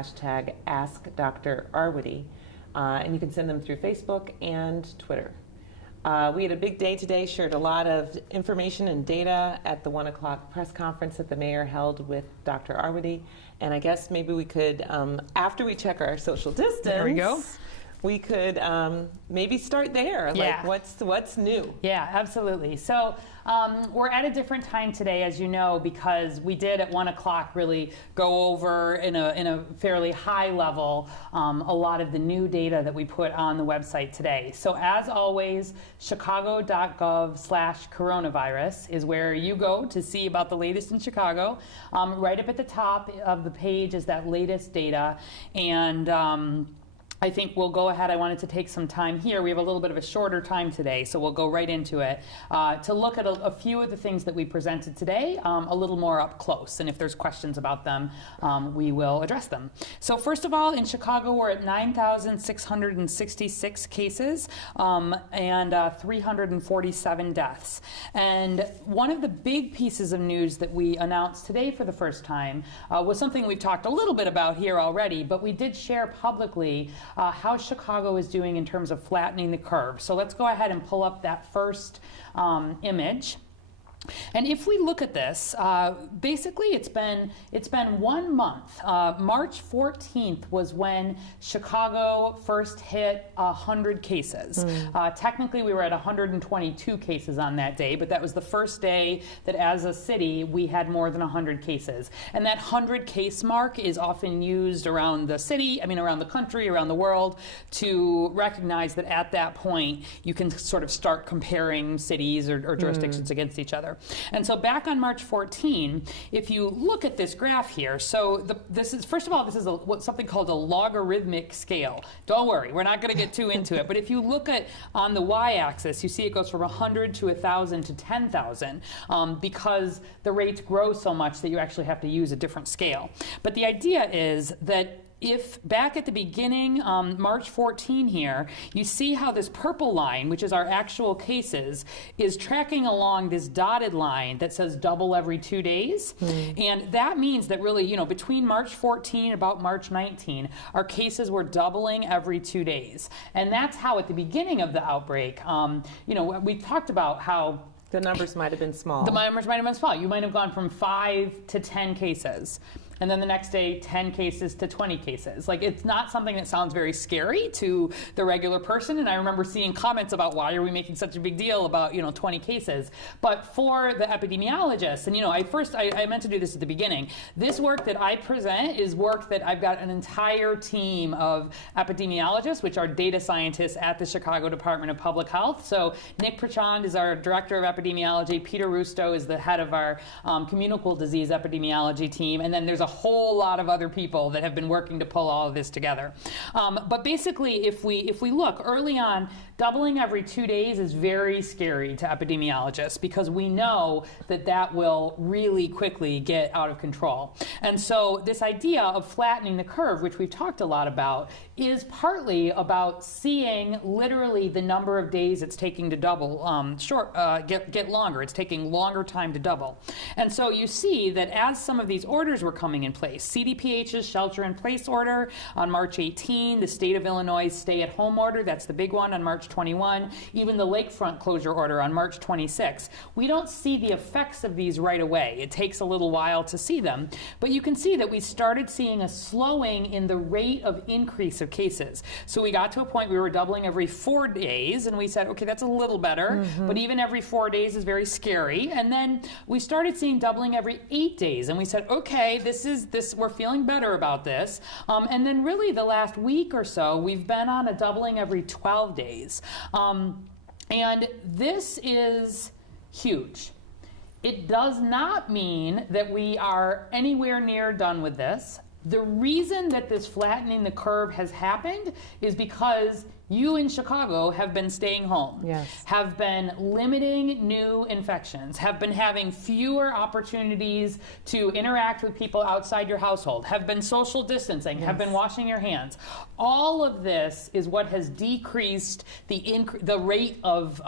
hashtag AskDrArwady, and you can send them through Facebook and Twitter. We had a big day today, shared a lot of information and data at the 1 o'clock press conference that the mayor held with Dr. Arwady. And I guess maybe we could, after we check our social distance, there we go. We could maybe start there. Yeah. Like, what's new? Yeah, absolutely. So we're at a different time today, as you know, because we did at 1 o'clock really go over in a fairly high level a lot of the new data that we put on the website today. So as always, chicago.gov/coronavirus is where you go to see about the latest in Chicago. Right up at the top of the page is that latest data. And I think we'll go ahead. I wanted to take some time here. We have a little bit of a shorter time today, so we'll go right into it to look at a few of the things that we presented today a little more up close. And if there's questions about them, we will address them. So first of all, in Chicago, we're at 9,666 cases and 347 deaths. And one of the big pieces of news that we announced today for the first time was something we've talked a little bit about here already, but we did share publicly how Chicago is doing in terms of flattening the curve. So let's go ahead and pull up that first image. And if we look at this, basically it's been 1 month. March 14th was when Chicago first hit 100 cases. Technically we were at 122 cases on that day, but that was the first day that as a city we had more than 100 cases. And that 100 case mark is often used around the city, around the country, around the world, to recognize that at that point you can sort of start comparing cities or jurisdictions against each other. And so back on March 14, if you look at this graph here, so this is, first of all, this is something called a logarithmic scale. Don't worry, we're not going to get too into it, but if you look at on the y-axis, you see it goes from 100 to 1,000 to 10,000 because the rates grow so much that you actually have to use a different scale. But the idea is that if back at the beginning, March 14 here, you see how this purple line, which is our actual cases, is tracking along this dotted line that says double every 2 days. And that means that really, between March 14 and about March 19, our cases were doubling every 2 days. And that's how at the beginning of the outbreak, we talked about how the numbers might have been small. The numbers might have been small. You might have gone from 5 to 10 cases. And then the next day, 10 cases to 20 cases. Like, it's not something that sounds very scary to the regular person. And I remember seeing comments about why are we making such a big deal about, 20 cases. But for the epidemiologists, and I meant to do this at the beginning. This work that I present is work that I've got an entire team of epidemiologists, which are data scientists at the Chicago Department of Public Health. So Nick Prachand is our director of epidemiology. Peter Rusto is the head of our communicable disease epidemiology team. And then there's a whole lot of other people that have been working to pull all of this together. But basically, if we look early on, doubling every 2 days is very scary to epidemiologists because we know that will really quickly get out of control. And so this idea of flattening the curve, which we've talked a lot about, is partly about seeing literally the number of days it's taking to double get longer. It's taking longer time to double. And so you see that as some of these orders were coming in place, CDPH's shelter-in-place order on March 18, the state of Illinois stay-at-home order, that's the big one, on March 21, even the lakefront closure order on March 26. We don't see the effects of these right away. It takes a little while to see them, but you can see that we started seeing a slowing in the rate of increase of cases. So we got to a point we were doubling every 4 days, and we said, okay, that's a little better, but even every 4 days is very scary. And then we started seeing doubling every 8 days, and we said, okay, we're feeling better about this. And then really the last week or so, we've been on a doubling every 12 days. And this is huge. It does not mean that we are anywhere near done with this. The reason that this flattening the curve has happened is because you in Chicago have been staying home, have been limiting new infections, have been having fewer opportunities to interact with people outside your household, have been social distancing, have been washing your hands. All of this is what has decreased the rate of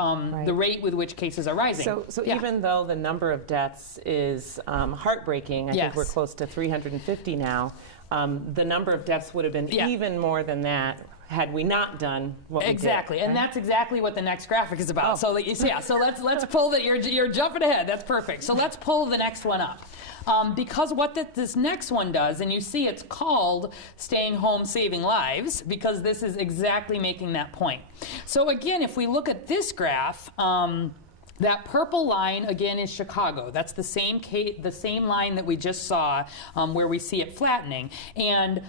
the rate with which cases are rising. So even though the number of deaths is heartbreaking, I think we're close to 350 now. the number of deaths would have been even more than that had we not done what we did. Exactly, and that's exactly what the next graphic is about. So so let's pull that. You're jumping ahead. That's perfect. So let's pull the next one up. Because what this next one does, and you see it's called Staying Home Saving Lives, because this is exactly making that point. So again, if we look at this graph, that purple line, again, is Chicago. That's the same line that we just saw where we see it flattening. And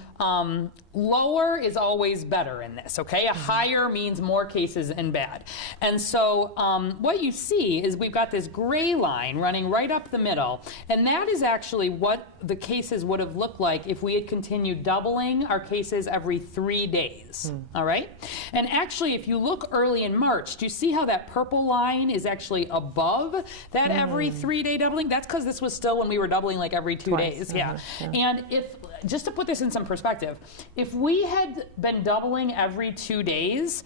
lower is always better in this, okay? A higher means more cases and bad. And so what you see is we've got this gray line running right up the middle, and that is actually what the cases would have looked like if we had continued doubling our cases every 3 days, all right? And actually, if you look early in March, do you see how that purple line is actually above that every 3-day doubling? That's because this was still when we were doubling like every 2 days. Yeah. And if, just to put this in some perspective, if we had been doubling every 2 days,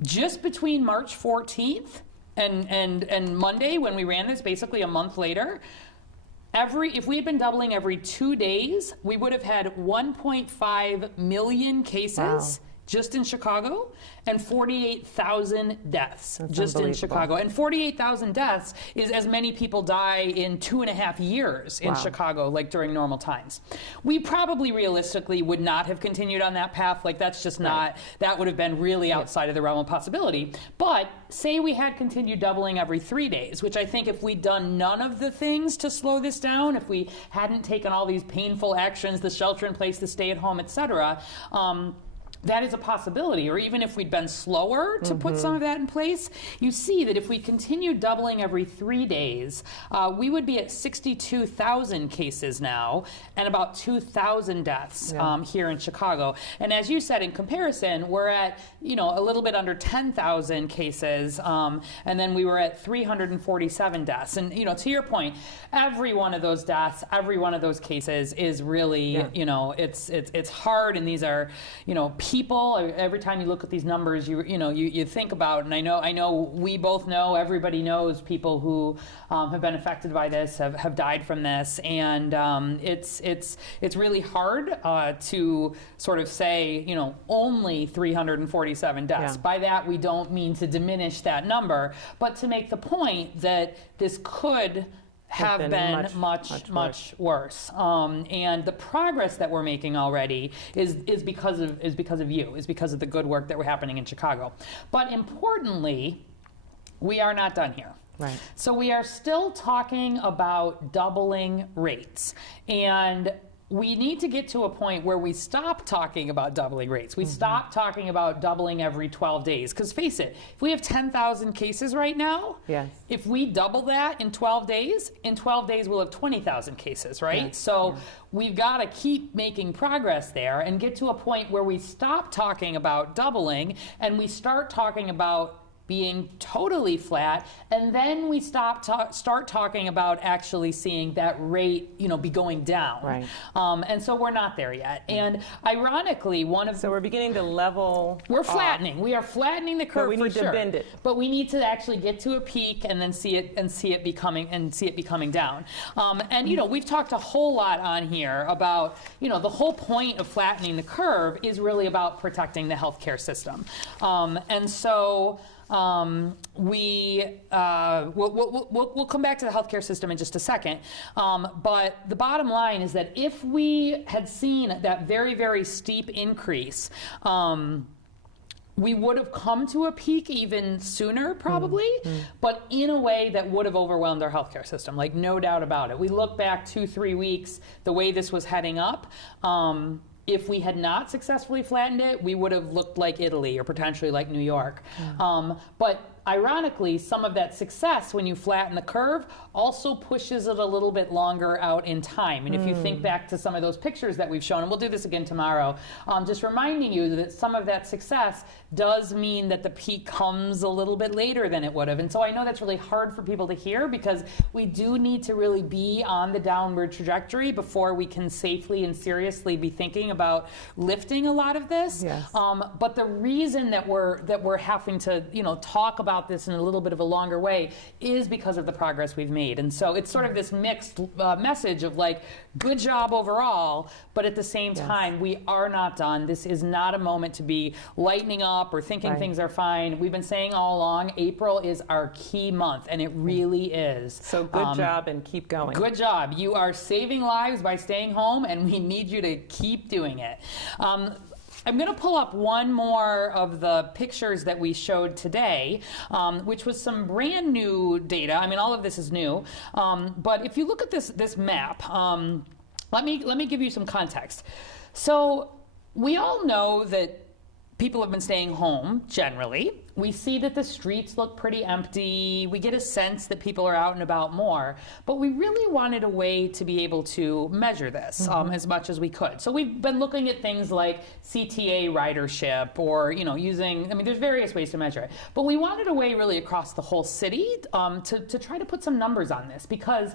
just between March 14th and Monday when we ran this, basically a month later, if we had been doubling every 2 days, we would have had 1.5 million cases just in Chicago, and 48,000 deaths just in Chicago. And 48,000 deaths is as many people die in 2.5 years in Chicago, like during normal times. We probably realistically would not have continued on that path. Like that's just not, that would have been really outside of the realm of possibility. But say we had continued doubling every 3 days, which I think if we'd done none of the things to slow this down, if we hadn't taken all these painful actions, the shelter in place, the stay at home, et cetera, that is a possibility. Or even if we'd been slower to put some of that in place, you see that if we continued doubling every 3 days, we would be at 62,000 cases now and about 2,000 deaths here in Chicago. And as you said, in comparison, we're at a little bit under 10,000 cases, and then we were at 347 deaths. And to your point, every one of those deaths, every one of those cases is really it's hard, and these are people. Every time you look at these numbers, you think about, and I know we both know, everybody knows people who have been affected by this, have died from this, and it's really hard to sort of say only 347 deaths. By that we don't mean to diminish that number, but to make the point that this could have been much worse. And the progress that we're making already is because of you, is because of the good work that we're happening in Chicago. But importantly, we are not done here. Right. So we are still talking about doubling rates. And we need to get to a point where we stop talking about doubling rates. We stop talking about doubling every 12 days. Because face it, if we have 10,000 cases right now, if we double that in 12 days we'll have 20,000 cases, right? So we've got to keep making progress there and get to a point where we stop talking about doubling and we start talking about being totally flat, and then we start talking about actually seeing that rate, be going down. Right. And so we're not there yet. And ironically, so we're beginning to level. We're flattening. We are flattening the curve. But we need to bend it. But we need to actually get to a peak and then see it becoming down. And we've talked a whole lot on here about the whole point of flattening the curve is really about protecting the healthcare system. And so. We'll come back to the healthcare system in just a second, but the bottom line is that if we had seen that very, very steep increase, we would have come to a peak even sooner, probably, but in a way that would have overwhelmed our healthcare system, like no doubt about it. We look back 2-3 weeks, the way this was heading up. If we had not successfully flattened it, we would have looked like Italy or potentially like New York. But ironically, some of that success when you flatten the curve also pushes it a little bit longer out in time. And if you think back to some of those pictures that we've shown, and we'll do this again tomorrow, just reminding you that some of that success does mean that the peak comes a little bit later than it would have. And so I know that's really hard for people to hear because we do need to really be on the downward trajectory before we can safely and seriously be thinking about lifting a lot of this. Yes. But the reason that we're having to talk about about this in a little bit of a longer way is because of the progress we've made. And so it's sort of this mixed message of like, good job overall, but at the same time, we are not done. This is not a moment to be lightening up or thinking things are fine. We've been saying all along, April is our key month, and it really is. So good job and keep going. Good job. You are saving lives by staying home, and we need you to keep doing it. I'm going to pull up one more of the pictures that we showed today, which was some brand new data. I mean, all of this is new. But if you look at this map, let me give you some context. So we all know that people have been staying home generally. We see that the streets look pretty empty. We get a sense that people are out and about more. But we really wanted a way to be able to measure this as much as we could. So we've been looking at things like CTA ridership or, using, I mean, there's various ways to measure it. But we wanted a way really across the whole city to try to put some numbers on this, because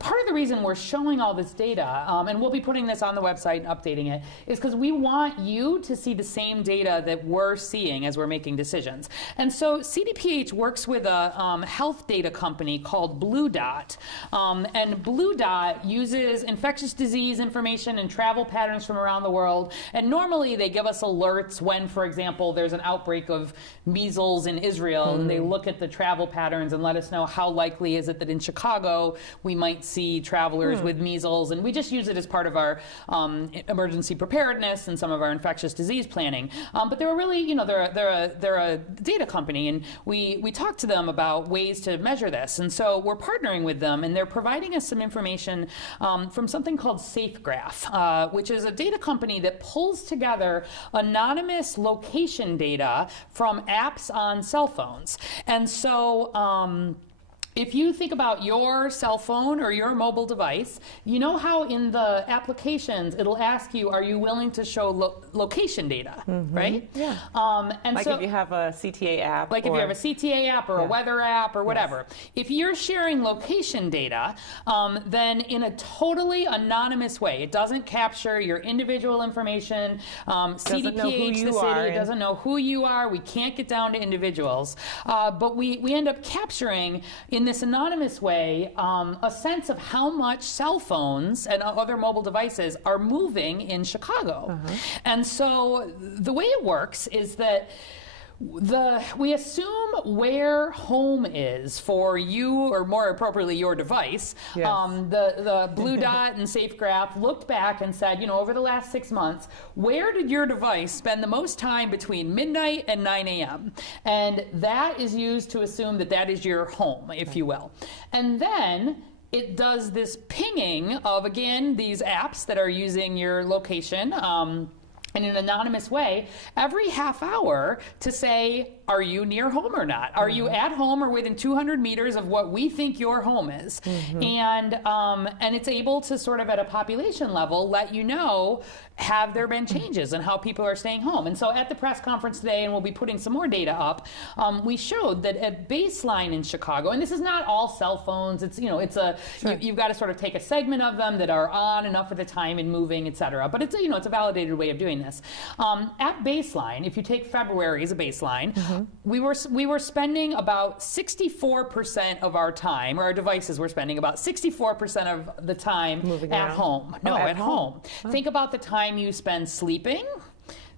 part of the reason we're showing all this data, and we'll be putting this on the website and updating it, is because we want you to see the same data that we're seeing as we're making decisions. And so CDPH works with a health data company called Blue Dot. And Blue Dot uses infectious disease information and travel patterns from around the world. And normally they give us alerts when, for example, there's an outbreak of measles in Israel, and they look at the travel patterns and let us know how likely is it that in Chicago we might see travelers with measles. And we just use it as part of our emergency preparedness and some of our infectious disease planning. But they're really, they're a data company, and we talked to them about ways to measure this. And so we're partnering with them, and they're providing us some information from something called SafeGraph, which is a data company that pulls together anonymous location data from apps on cell phones. And so if you think about your cell phone or your mobile device, you know how in the applications it'll ask you, are you willing to show location data, right? Yeah. And like so, if you have a CTA app. like if you have a CTA app or a weather app or whatever. If you're sharing location data, then in a totally anonymous way, it doesn't capture your individual information. CDPH, the city, doesn't know who you are. We can't get down to individuals. But we end up capturing in this anonymous way a sense of how much cell phones and other mobile devices are moving in Chicago. And so the way it works is that we assume where home is for you, or more appropriately, your device. Yes. The Blue Dot and SafeGraph looked back and said, over the last 6 months, where did your device spend the most time between midnight and 9 a.m.? And that is used to assume that that is your home, if you will. And then it does this pinging of, again, these apps that are using your location in an anonymous way every half hour to say, are you near home or not? Are you at home or within 200 meters of what we think your home is? And it's able to sort of at a population level let you know, have there been changes in how people are staying home? And so at the press conference today, and we'll be putting some more data up, we showed that at baseline in Chicago, and this is not all cell phones, it's, you've got to sort of take a segment of them that are on enough of the time and moving, et cetera. But it's a validated way of doing this. At baseline, if you take February as a baseline, we were spending about 64% of our time, or our devices were spending about 64% of the time moving at around. home. No, at home. Think about the time you spend sleeping,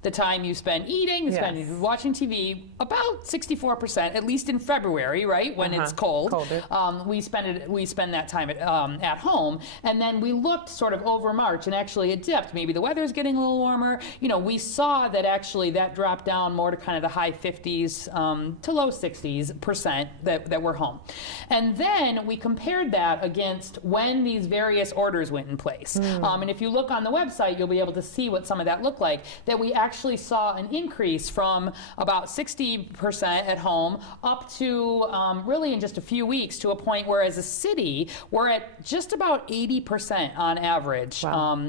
the time you spend eating, you spend watching TV, about 64%, at least in February, right, when it's cold. Colder. We spend that time at home, and then we looked sort of over March, and actually it dipped. Maybe the weather's getting a little warmer. We saw that actually that dropped down more to kind of the high 50s to low 60s% that were home. And then we compared that against when these various orders went in place. And if you look on the website, you'll be able to see what some of that looked like, that we actually saw an increase from about 60% at home up to really in just a few weeks to a point where as a city, we're at just about 80% on average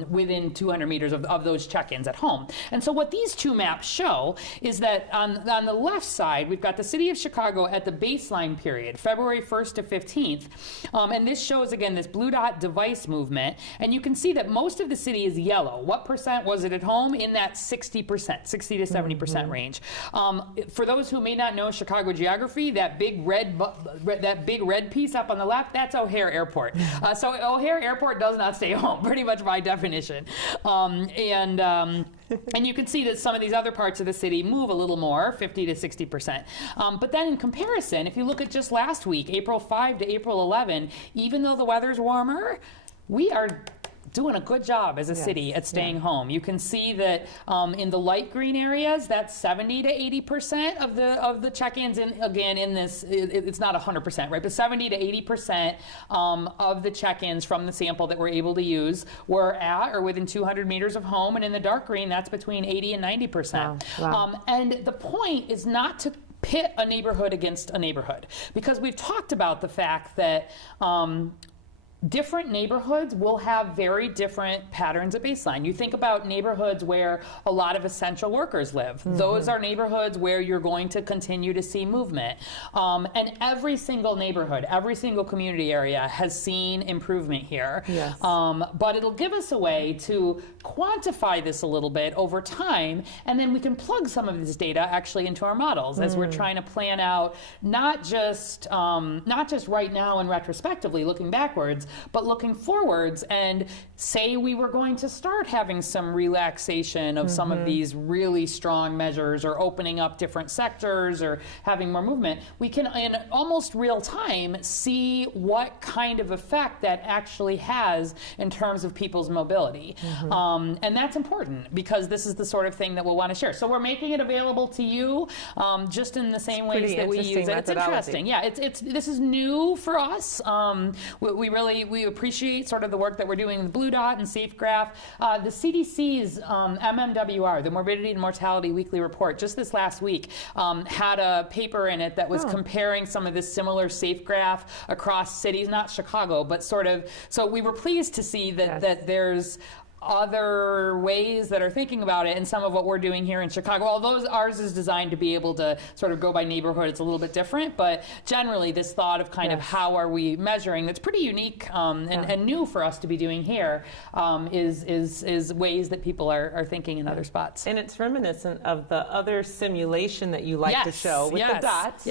within 200 meters of those check-ins at home. And so what these two maps show is that on the left side, we've got the city of Chicago at the baseline period, February 1st to 15th. And this shows, again, this Blue Dot device movement. And you can see that most of the city is yellow. What percent was it at home? In that 60% 70%, 60 to 70% range. For those who may not know Chicago geography, that big red piece up on the left, that's O'Hare Airport. So O'Hare Airport does not stay home, pretty much by definition. And you can see that some of these other parts of the city move a little more, 50 to 60%. But then in comparison, if you look at just last week, April 5 to April 11, even though the weather's warmer, we are doing a good job as a city at staying home. You can see that in the light green areas, that's 70 to 80% of the check-ins. In this, it's not 100%, right? But 70 to 80% of the check-ins from the sample that we're able to use were at or within 200 meters of home. And in the dark green, that's between 80 and 90%. Wow. And the point is not to pit a neighborhood against a neighborhood, because we've talked about the fact that different neighborhoods will have very different patterns at baseline. You think about neighborhoods where a lot of essential workers live. Those are neighborhoods where you're going to continue to see movement. And every single neighborhood, every single community area has seen improvement here. Yes. But it'll give us a way to quantify this a little bit over time, and then we can plug some of this data actually into our models as we're trying to plan out not just right now and retrospectively looking backwards, but looking forwards. And say we were going to start having some relaxation of some of these really strong measures, or opening up different sectors, or having more movement, we can in almost real time see what kind of effect that actually has in terms of people's mobility. And that's important, because this is the sort of thing that we'll want to share. So we're making it available to you just in the same ways that we use it. It's interesting. Yeah, this is new for us. We appreciate sort of the work that we're doing with Blue Dot and SafeGraph. The CDC's MMWR, the Morbidity and Mortality Weekly Report, just this last week had a paper in it that was comparing some of this similar SafeGraph across cities, not Chicago, but sort of, so we were pleased to see that, that there's other ways that are thinking about it, and some of what we're doing here in Chicago. Although ours is designed to be able to sort of go by neighborhood, it's a little bit different, but generally this thought of kind of how are we measuring, that's pretty unique and new for us to be doing here, is ways that people are thinking in other spots. And it's reminiscent of the other simulation that you like to show with the dots.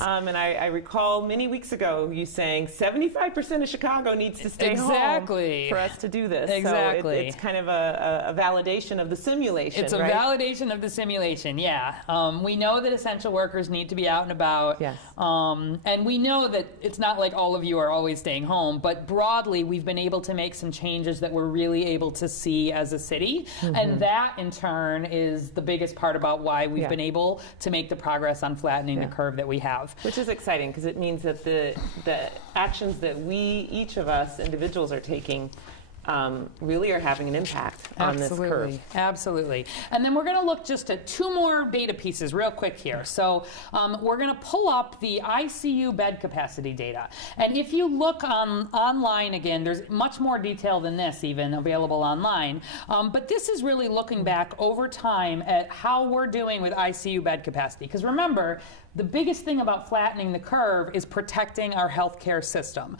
And I recall many weeks ago you saying 75% of Chicago needs to stay home for us to do this. So it's kind of a validation of the simulation. It's a validation of the simulation, we know that essential workers need to be out and about. And we know that it's not like all of you are always staying home, but broadly we've been able to make some changes that we're really able to see as a city. And that in turn is the biggest part about why we've been able to make the progress on flattening the curve that we have. Which is exciting, because it means that the actions that each of us individuals are taking really are having an impact on this curve. Absolutely. And then we're going to look just at two more data pieces real quick here. So we're going to pull up the ICU bed capacity data. And if you look online, again, there's much more detail than this even available online. But this is really looking back over time at how we're doing with ICU bed capacity. Because remember, the biggest thing about flattening the curve is protecting our healthcare system,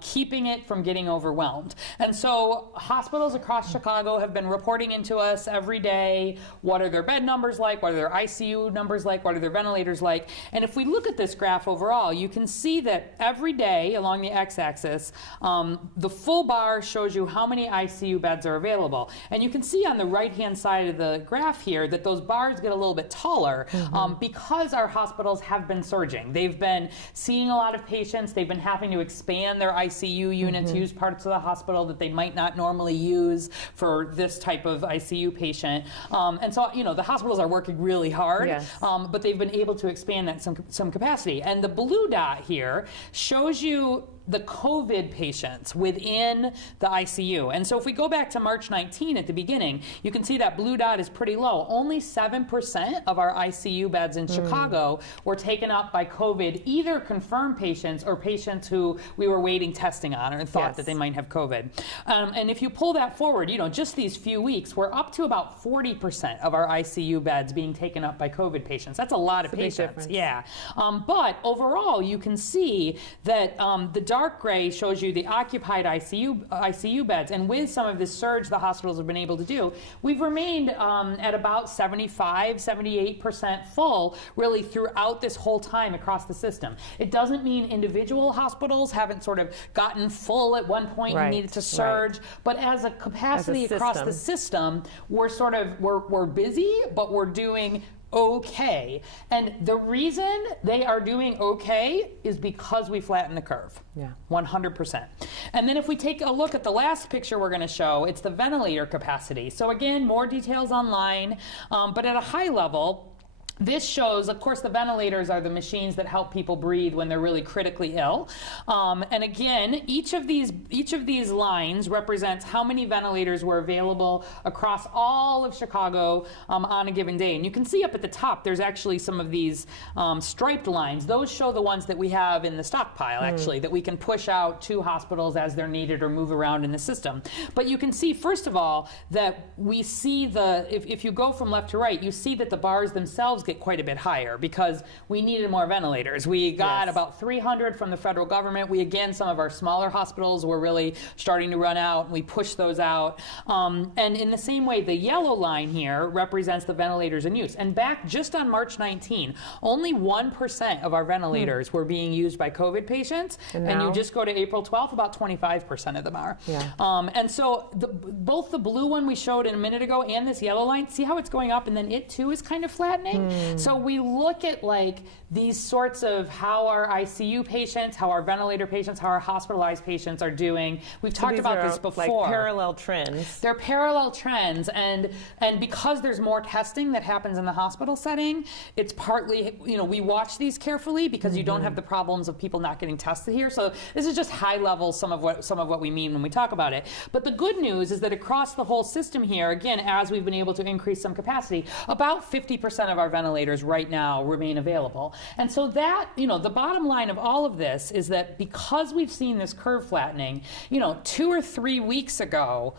keeping it from getting overwhelmed. And so hospitals across Chicago have been reporting into us every day, what are their bed numbers like, what are their ICU numbers like, what are their ventilators like. And if we look at this graph overall, you can see that every day along the x-axis, the full bar shows you how many ICU beds are available. And you can see on the right-hand side of the graph here that those bars get a little bit taller because our hospitals have been surging. They've been seeing a lot of patients. They've been having to expand their ICU units, use parts of the hospital that they might not normally use for this type of ICU patient. And so, the hospitals are working really hard, but they've been able to expand that some capacity. And the blue dot here shows you the COVID patients within the ICU. And so if we go back to March 19 at the beginning, you can see that blue dot is pretty low. Only 7% of our ICU beds in Chicago were taken up by COVID, either confirmed patients or patients who we were waiting testing on or thought that they might have COVID. And if you pull that forward, just these few weeks, we're up to about 40% of our ICU beds being taken up by COVID patients. That's a lot of patients. But overall, you can see that the dark dark gray shows you the occupied ICU beds. And with some of this surge the hospitals have been able to do, we've remained at about 75, 78% full really throughout this whole time across the system. It doesn't mean individual hospitals haven't sort of gotten full at one point and needed to surge, but as a capacity across the system, we're busy, but we're doing okay. And the reason they are doing okay is because we flatten the curve. 100%. And then if we take a look at the last picture we're going to show, it's the ventilator capacity. So again, more details online, but at a high level, this shows, of course, the ventilators are the machines that help people breathe when they're really critically ill. And again, each of these lines represents how many ventilators were available across all of Chicago on a given day. And you can see up at the top, there's actually some of these striped lines. Those show the ones that we have in the stockpile, actually, that we can push out to hospitals as they're needed or move around in the system. But you can see, first of all, that we see if you go from left to right, you see that the bars themselves get quite a bit higher because we needed more ventilators. We got about 300 from the federal government. Some of our smaller hospitals were really starting to run out, and we pushed those out. And in the same way, the yellow line here represents the ventilators in use. And back just on March 19, only 1% of our ventilators were being used by COVID patients. And you just go to April 12th, about 25% of them are. And so both the blue one we showed a minute ago and this yellow line, see how it's going up, and then it too is kind of flattening? So we look at like these sorts of how our ICU patients, how our ventilator patients, how our hospitalized patients are doing. We've talked about this before. Like parallel trends. They're parallel trends, and because there's more testing that happens in the hospital setting, it's partly, we watch these carefully because you don't have the problems of people not getting tested here. So this is just high level some of what we mean when we talk about it. But the good news is that across the whole system here, again, as we've been able to increase some capacity, about 50% of our ventilators right now remain available. And so that, the bottom line of all of this is that because we've seen this curve flattening, 2 or 3 weeks ago,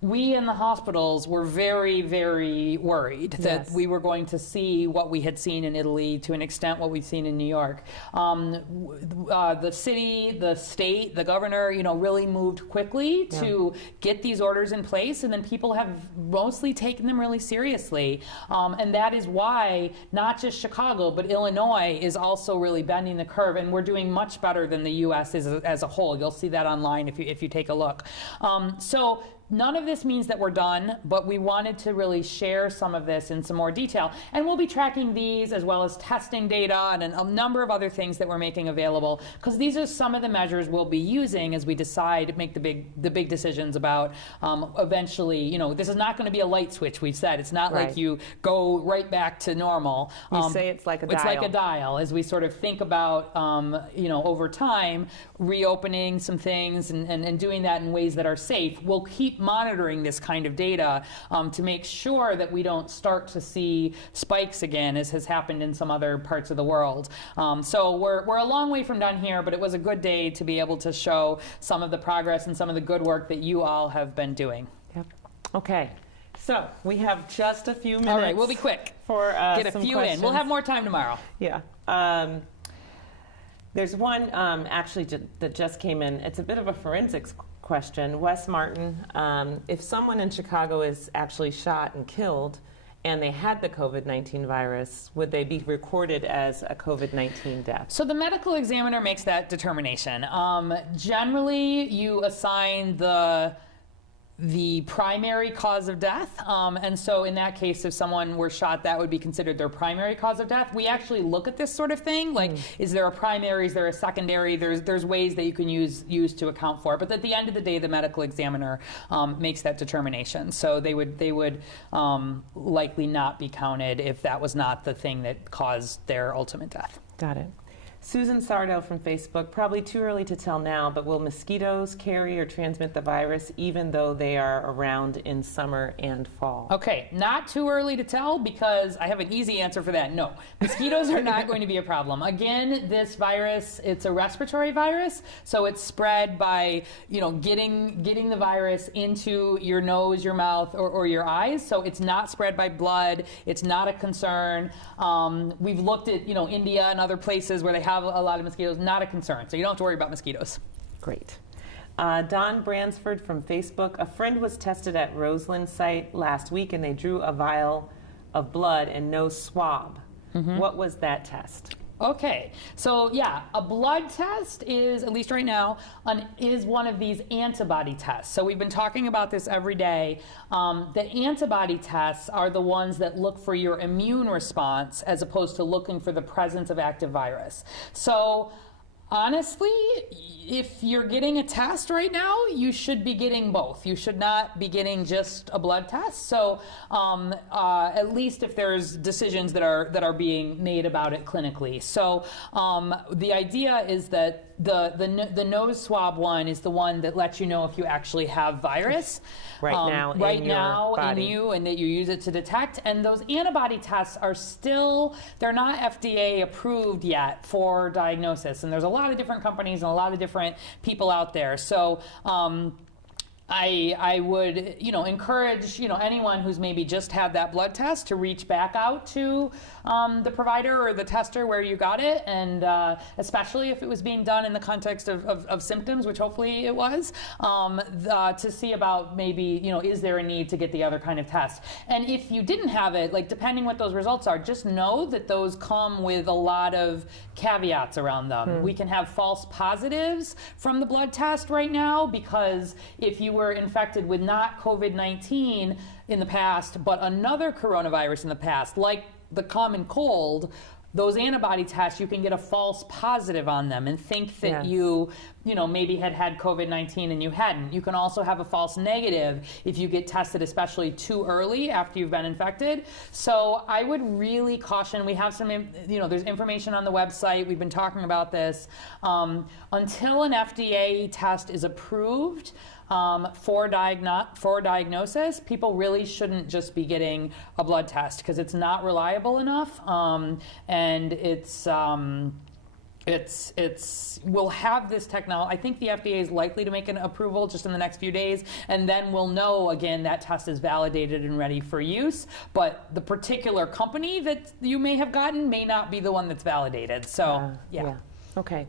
we in the hospitals were very, very worried that we were going to see what we had seen in Italy, to an extent what we've seen in New York. The city, the state, the governor, really moved quickly to get these orders in place, and then people have mostly taken them really seriously. And that is why not just Chicago, but Illinois is also really bending the curve, and we're doing much better than the U.S. as a whole. You'll see that online if you take a look. So none of this means that we're done, but we wanted to really share some of this in some more detail. And we'll be tracking these as well as testing data and a number of other things that we're making available, because these are some of the measures we'll be using as we decide to make the big decisions about eventually, this is not going to be a light switch, we've said. It's not like you go right back to normal. You say it's like a dial. It's like a dial as we sort of think about, over time, reopening some things and doing that in ways that are safe. We'll keep monitoring this kind of data to make sure that we don't start to see spikes again, as has happened in some other parts of the world. So we're a long way from done here, but it was a good day to be able to show some of the progress and some of the good work that you all have been doing. Yep. Okay. So we have just a few minutes. All right, we'll be quick. For get a few questions in. We'll have more time tomorrow. Yeah. There's one actually that just came in. It's a bit of a forensics question. Wes Martin, if someone in Chicago is actually shot and killed and they had the COVID-19 virus, would they be recorded as a COVID-19 death? So the medical examiner makes that determination. Generally, you assign the primary cause of death. And so in that case, if someone were shot, that would be considered their primary cause of death. We actually look at this sort of thing, like, is there a primary, is there a secondary? There's ways that you can use to account for it. But at the end of the day, the medical examiner makes that determination. So they would likely not be counted if that was not the thing that caused their ultimate death. Got it. Susan Sardo from Facebook, probably too early to tell now, but will mosquitoes carry or transmit the virus even though they are around in summer and fall? Okay, not too early to tell, because I have an easy answer for that. No, mosquitoes are not going to be a problem. Again, this virus, it's a respiratory virus, so it's spread by, getting the virus into your nose, your mouth, or your eyes. So it's not spread by blood. It's not a concern. We've looked at, India and other places where they have a lot of mosquitoes, not a concern. So you don't have to worry about mosquitoes. Great. Don Bransford from Facebook. A friend was tested at Roseland site last week and they drew a vial of blood and no swab. What was that test? Okay, so yeah, a blood test is, at least right now, is one of these antibody tests. So we've been talking about this every day. The antibody tests are the ones that look for your immune response as opposed to looking for the presence of active virus. So honestly, if you're getting a test right now, you should be getting both. You should not be getting just a blood test. So at least if there's decisions that are being made about it clinically. So the idea is that the nose swab one is the one that lets you know if you actually have virus right now in you, and that you use it to detect. And those antibody tests are still, they're not FDA approved yet for diagnosis. And there's a lot of different companies and a lot of different people out there. So I would, encourage, anyone who's maybe just had that blood test to reach back out to the provider or the tester where you got it, and especially if it was being done in the context of symptoms, which hopefully it was, to see about maybe, is there a need to get the other kind of test? And if you didn't have it, like depending what those results are, just know that those come with a lot of caveats around them. We can have false positives from the blood test right now, because if you were infected with not COVID-19 in the past, but another coronavirus in the past, like the common cold, those antibody tests, you can get a false positive on them and think that you maybe had COVID-19 and you hadn't. You can also have a false negative if you get tested, especially too early after you've been infected. So I would really caution. We have some, there's information on the website. We've been talking about this. Until an FDA test is approved for diagnosis, people really shouldn't just be getting a blood test, because it's not reliable enough, and we'll have this technology. I think the FDA is likely to make an approval just in the next few days, and then we'll know again that test is validated and ready for use. But the particular company that you may have gotten may not be the one that's validated. So yeah. Okay.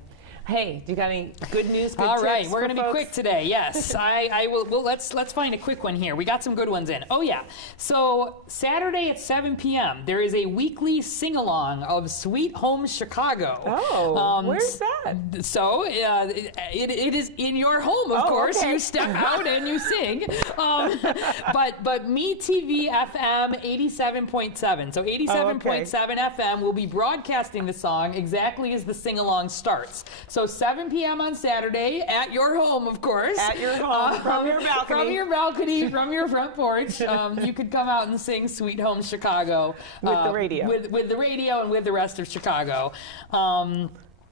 Hey, do you got any good news? Good All right, tips we're for going to be folks? quick today. Yes, I will. Well, let's find a quick one here. We got some good ones in. Oh yeah. So Saturday at 7 p.m. there is a weekly sing-along of Sweet Home Chicago. Oh, where's that? So it is in your home, of course. Okay. You step out and you sing. But Me TV FM 87.7. So 87.7 FM will be broadcasting the song exactly as the sing-along starts. So 7 p.m. on Saturday at your home, of course. At your home, from your balcony. From your balcony, from your front porch. You could come out and sing Sweet Home Chicago. With the radio. With the radio and with the rest of Chicago.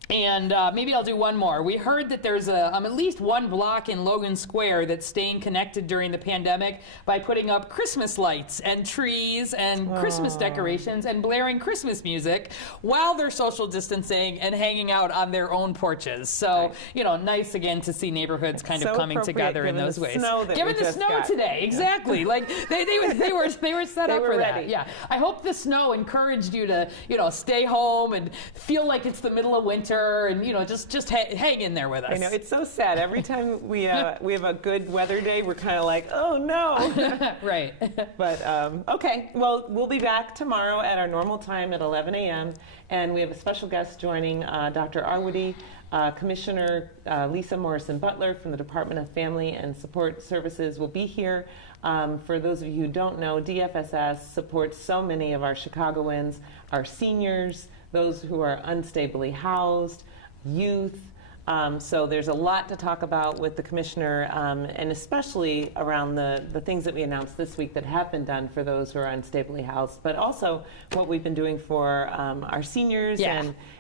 And maybe I'll do one more. We heard that there's at least one block in Logan Square that's staying connected during the pandemic by putting up Christmas lights and trees and Christmas decorations and blaring Christmas music while they're social distancing and hanging out on their own porches. So, nice again to see neighborhoods kind of coming together in those ways. Given the snow today, exactly. Like they were set up for ready. that. Yeah. I hope the snow encouraged you to, stay home and feel like it's the middle of winter. And just hang in there with us. I know, it's so sad. Every time we have a good weather day, we're kind of like, oh no. Right. But okay, well, we'll be back tomorrow at our normal time at 11 a.m. and we have a special guest joining, Dr. Arwady, Commissioner Lisa Morrison Butler from the Department of Family and Support Services will be here. For those of you who don't know, DFSS supports so many of our Chicagoans, our seniors, those who are unstably housed, youth. So there's a lot to talk about with the commissioner, and especially around the things that we announced this week that have been done for those who are unstably housed, but also what we've been doing for our seniors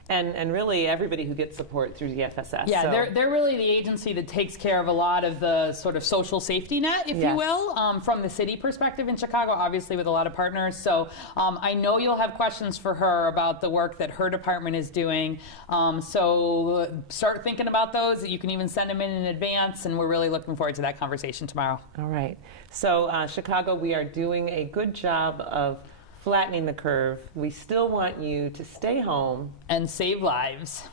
and really everybody who gets support through the FSS. Yeah, so. they're really the agency that takes care of a lot of the sort of social safety net, if you will, from the city perspective in Chicago, obviously with a lot of partners. So I know you'll have questions for her about the work that her department is doing. So start thinking about those. You can even send them in advance, and we're really looking forward to that conversation tomorrow. All right. So Chicago, we are doing a good job of flattening the curve. We still want you to stay home and save lives.